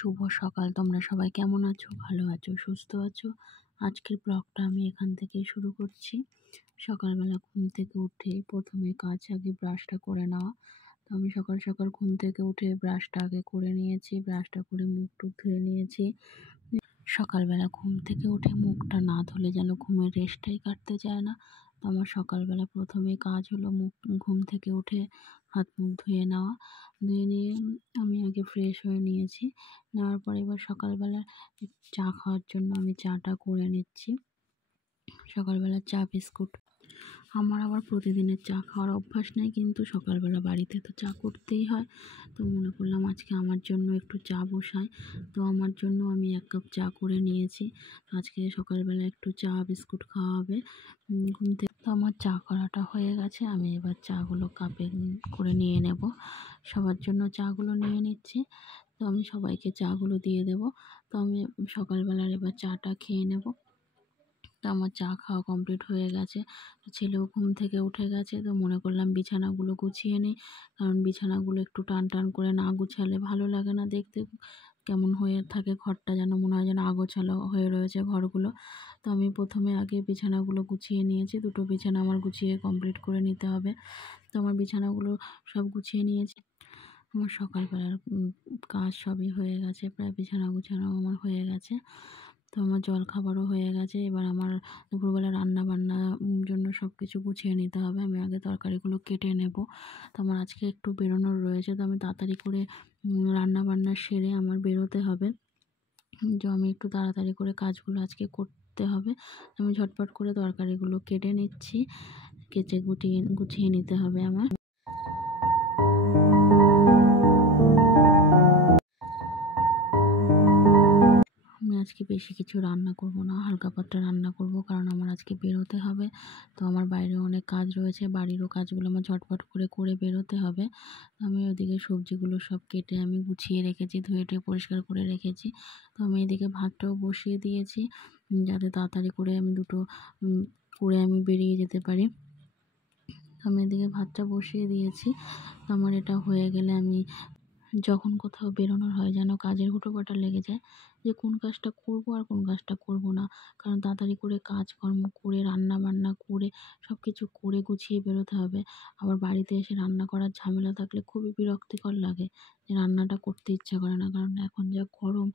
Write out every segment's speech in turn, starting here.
শুভ সকাল। তোমরা সবাই কেমন আছো? ভালো আছো, সুস্থ আছো? আজকের ব্লগটা আমি এখান থেকেই শুরু করছি। সকালবেলা ঘুম থেকে উঠে প্রথমে কাজ আগে ব্রাশটা করে নেওয়া। তো আমি সকাল সকাল ঘুম থেকে উঠে ব্রাশটা আগে করে নিয়েছি, ব্রাশটা করে মুখ টুক ধুয়ে নিয়েছি। সকালবেলা ঘুম থেকে উঠে মুখটা না ধুলে যেন ঘুমের রেস্টটাই কাটতে চায় না। তো আমার সকালবেলা প্রথমেই কাজ হলো ঘুম থেকে উঠে হাত মুখ ধুয়ে নেওয়া। ধুয়ে নিয়ে আমি আগে ফ্রেশ হয়ে নিয়েছি। নেওয়ার পরে এবার সকালবেলা চা খাওয়ার জন্য আমি চাটা করে নিচ্ছি। সকালবেলা চা বিস্কুট। আমার আবার প্রতিদিনের চা খাওয়ার অভ্যাস নেই, কিন্তু সকালবেলা বাড়িতে তো চা করতেই হয়। তো মনে করলাম আজকে আমার জন্য একটু চা বসাই। তো আমার জন্য আমি 1 কাপ চা করে নিয়েছি। আজকে সকালবেলা একটু চা বিস্কুট খাওয়া হবে ঘুম থেকে। তো আমার চা করাটা হয়ে গেছে। আমি এবার চাগুলো কাপে করে নিয়ে নেব। সবার জন্য চাগুলো নিয়ে নিচ্ছি। তো আমি সবাইকে চাগুলো দিয়ে দেব। তো আমি সকালবেলার এবার চাটা খেয়ে নেব। তো আমার চা খাওয়া কমপ্লিট হয়ে গেছে। ছেলেও ঘুম থেকে উঠে গেছে। তো মনে করলাম বিছানাগুলো গুছিয়ে নিই, কারণ বিছানাগুলো একটু টান টান করে না গুছালে ভালো লাগে না দেখতে। কেমন হয়ে থাকে ঘরটা, যেন মনে হয় যেন আগোছালো হয়ে রয়েছে ঘরগুলো। তো আমি প্রথমে আগে বিছানাগুলো গুছিয়ে নিয়েছি। 2টো বিছানা আমার গুছিয়ে কমপ্লিট করে নিতে হবে। তো আমার বিছানাগুলো সব গুছিয়ে নিয়েছি। আমার সকালবেলার কাজ সবই হয়ে গেছে, প্রায় বিছানা গুছানো আমার হয়ে গেছে। তো আমার জলখাবারও হয়ে গেছে। এবার আমার দুপুরবেলা রান্না-বান্না জন্য সব কিছু গুছিয়ে নিতে হবে। আমি আগে তরকারিগুলো কেটে নেব। তো আমার আজকে একটু বেরোনোর রয়েছে, তো আমি তাড়াতাড়ি করে রান্না-বান্না সেরে আমার বেরোতে হবে। তো আমি একটু তাড়াতাড়ি করে কাজগুলো আজকে করতে হবে। আমি ঝটপট করে তরকারিগুলো কেটে নিচ্ছি। কেটে গুছিয়ে নিতে হবে আমার। আমি আজকে বেশি কিছু রান্না করব না, হালকা পাতলা রান্না করব, কারণ আমার আজকে বেরোতে হবে। তো আমার বাইরে অনেক কাজ রয়েছে, বাড়িরও কাজগুলো আমার ঝটপট করে করে বেরোতে হবে। আমি ওদিকে সবজিগুলো সব কেটে আমি গুছিয়ে রেখেছি, ধুয়ে টুয়ে পরিষ্কার করে রেখেছি। তো আমি এদিকে ভাতটাও বসিয়ে দিয়েছি, যাতে তাড়াতাড়ি করে আমি দুটো করে আমি বেরিয়ে যেতে পারি। আমি এদিকে ভাতটা বসিয়ে দিয়েছি। তো আমার এটা হয়ে গেলে আমি যখন কোথাও বেরোনোর হয় যেন কাজের হুটোপাটা লেগে যায়, যে কোন কাজটা করব আর কোন কাজটা করব না। কারণ তাড়াতাড়ি করে কাজকর্ম করে রান্না-বান্না করে সব কিছু করে গুছিয়ে বেরোতে হবে। আবার বাড়িতে এসে রান্না করার ঝামেলা থাকলে খুবই বিরক্তিকর লাগে, যে রান্নাটা করতে ইচ্ছা করে না। কারণ এখন যা গরম,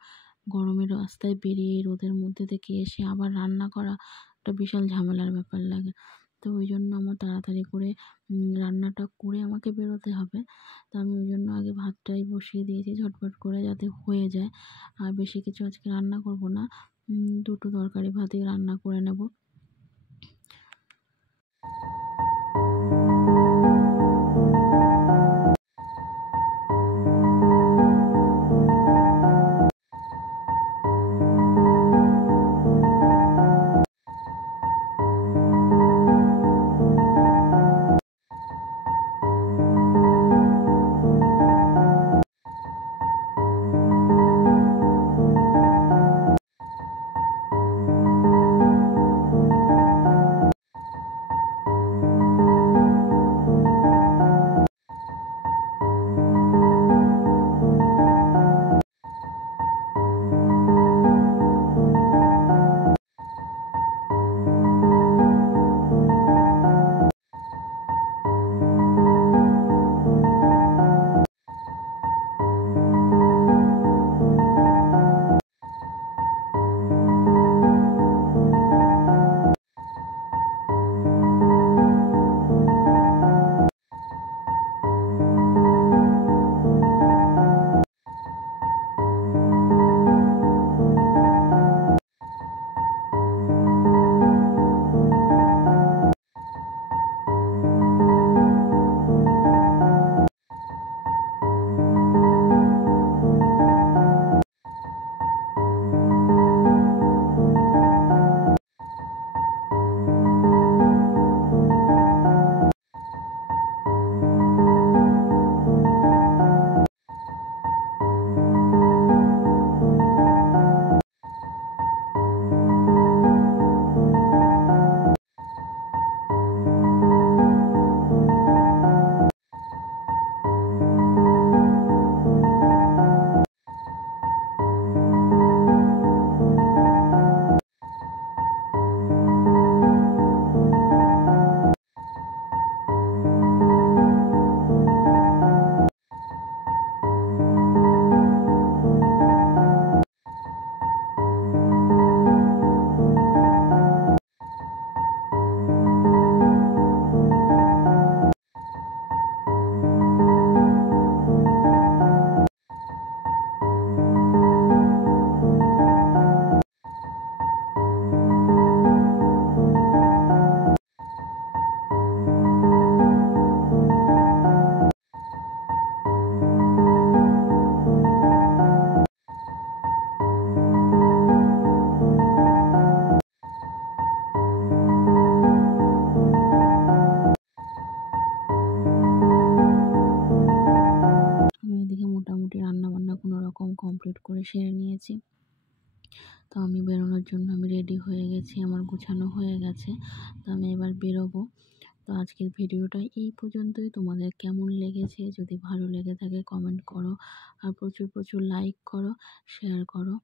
গরমের রাস্তায় বেরিয়ে রোদের মধ্যে থেকে এসে আবার রান্না করা একটা বিশাল ঝামেলার ব্যাপার লাগে। তো ওই জন্য আমার তাড়াতাড়ি করে রান্নাটা করে আমাকে বেরোতে হবে। তো আমি ওই জন্য আগে ভাতটাই বসিয়ে দিয়েছি ঝটপট করে, যাতে হয়ে যায়। আর বেশি কিছু আজকে রান্না করব না, 2টো তরকারি ভাতই রান্না করে নেব। করে সেরে নিয়েছি। তো আমি বেরোনোর জন্য রেডি হয়ে গেছি, আমার গুছানো হয়ে গেছে। তো আমি এবার বেরোবো। তো আজকের ভিডিওটা এই পর্যন্তই। তোমাদের কেমন লেগেছে? যদি ভালো লেগে থাকে কমেন্ট করো, আর প্রচুর প্রচুর লাইক করো, শেয়ার করো।